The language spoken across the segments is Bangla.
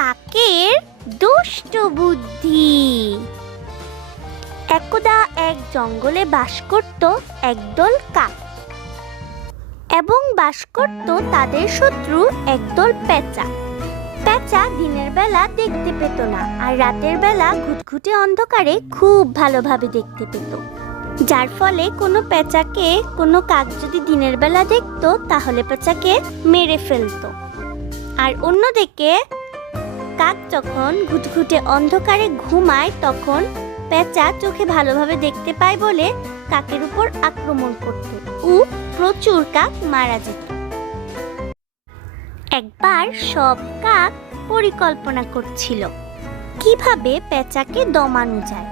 কাকের দুষ্ট বুদ্ধি। একদা এক জঙ্গলে বাস করত একদল কাক এবং বাস করত তাদের শত্রু একদল পেঁচা পেঁচা দিনের বেলা দেখতে পেত না আর রাতের বেলা ঘুটঘুটে অন্ধকারে খুব ভালোভাবে দেখতে পেত। যার ফলে কোনো পেঁচাকে কোনো কাক যদি দিনের বেলা দেখতো তাহলে পেঁচাকে মেরে ফেলতো। আর অন্যদিকে কাক যখন ঘুটঘুটে অন্ধকারে ঘুমায়, তখন পেঁচা চোখে ভালোভাবে দেখতে পায় বলে কাকের উপর আক্রমণ করত। ও প্রচুর কাক মারা যেত। একবার সব কাক পরিকল্পনা করছিল, কীভাবে পেঁচাকে দমানো যায়।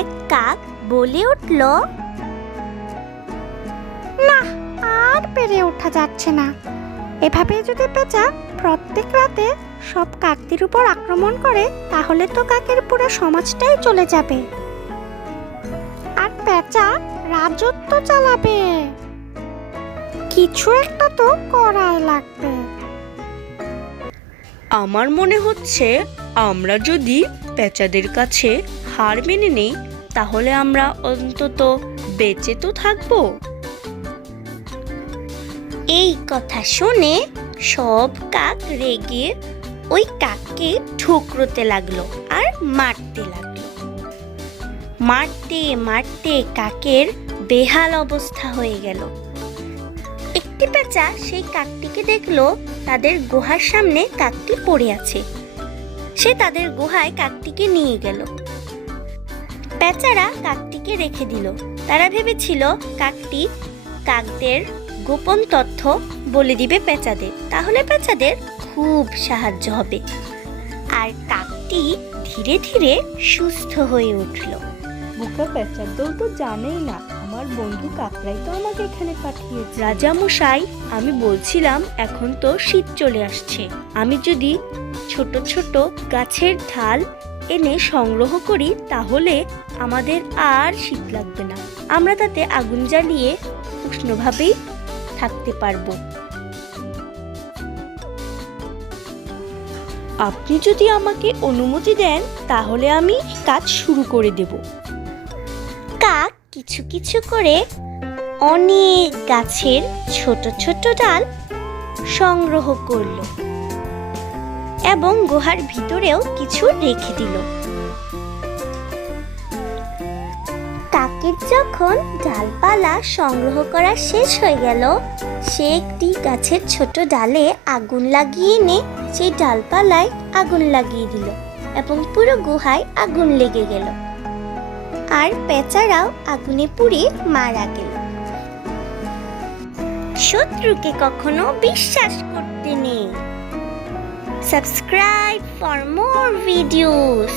এক কাক বলে উঠল, না, আর পেরে ওঠা যাচ্ছে না। এভাবে যদি পেঁচা প্রত্যেক রাতে সব কাকদের উপর আক্রমণ করে তাহলে তো কাকের পুরো সমাজটাই চলে যাবে। আর পেঁচা রাজত্ব চালাবে। কিছু একটা তো করাই লাগবে। আমার মনে হচ্ছে আমরা যদি পেঁচাদের কাছে হার মেনে নেই তাহলে আমরা অন্তত বেঁচে তো থাকব। এই কথা শুনে সব কাক রেগে ওই কাককে ঠুকরোতে লাগল আর মারতে লাগল। মারতে মারতে কাকের বেহাল অবস্থা হয়ে গেল। একটি পেঁচা সেই কাকটিকে দেখল তাদের গুহার সামনে কাকটি পড়ে আছে। সে তাদের গুহায় কাকটিকে নিয়ে গেল। পেঁচারা কাকটিকে রেখে দিল। তারা ভেবেছিল কাকটি কাকদের গোপন তথ্য বলে দিবে পেঁচাদের। তাহলে পেঁচাদের খুব সাহায্য হবে। আর কাকটি ধীরে ধীরে সুস্থ হয়ে উঠল। বোকা পেঁচার দল তো জানেই না আমার বন্ধু কাকরাই তো আমাকে এখানে পাঠিয়েছে। রাজা মশাই আমি বলছিলাম এখন তো শীত চলে আসছে। আমি যদি ছোট ছোট গাছের ঢাল এনে সংগ্রহ করি তাহলে আমাদের আর শীত লাগবে না। আমরা তাতে আগুন জ্বালিয়ে উষ্ণভাবেই থাকতে পারব। আপনি যদি আমাকে অনুমতি দেন, তাহলে আমি কাজ শুরু করে দেব। কাক কিছু কিছু করে অনেক গাছের ছোট ছোট ডাল সংগ্রহ করল এবং গুহার ভিতরেও কিছু রেখে দিল। কাকের যখন ডালপালা সংগ্রহ করা শেষ হয়ে গেল, সে একটি গাছের ছোট ডালে আগুন লাগিয়ে এনে সেই ডালপালায় আগুন লাগিয়ে দিল এবং পুরো গুহায় আগুন লেগে গেল। আর পেঁচারাও আগুনে পুড়ে মারা গেল। শত্রুকে কখনো বিশ্বাস করতে নেই। Subscribe for more videos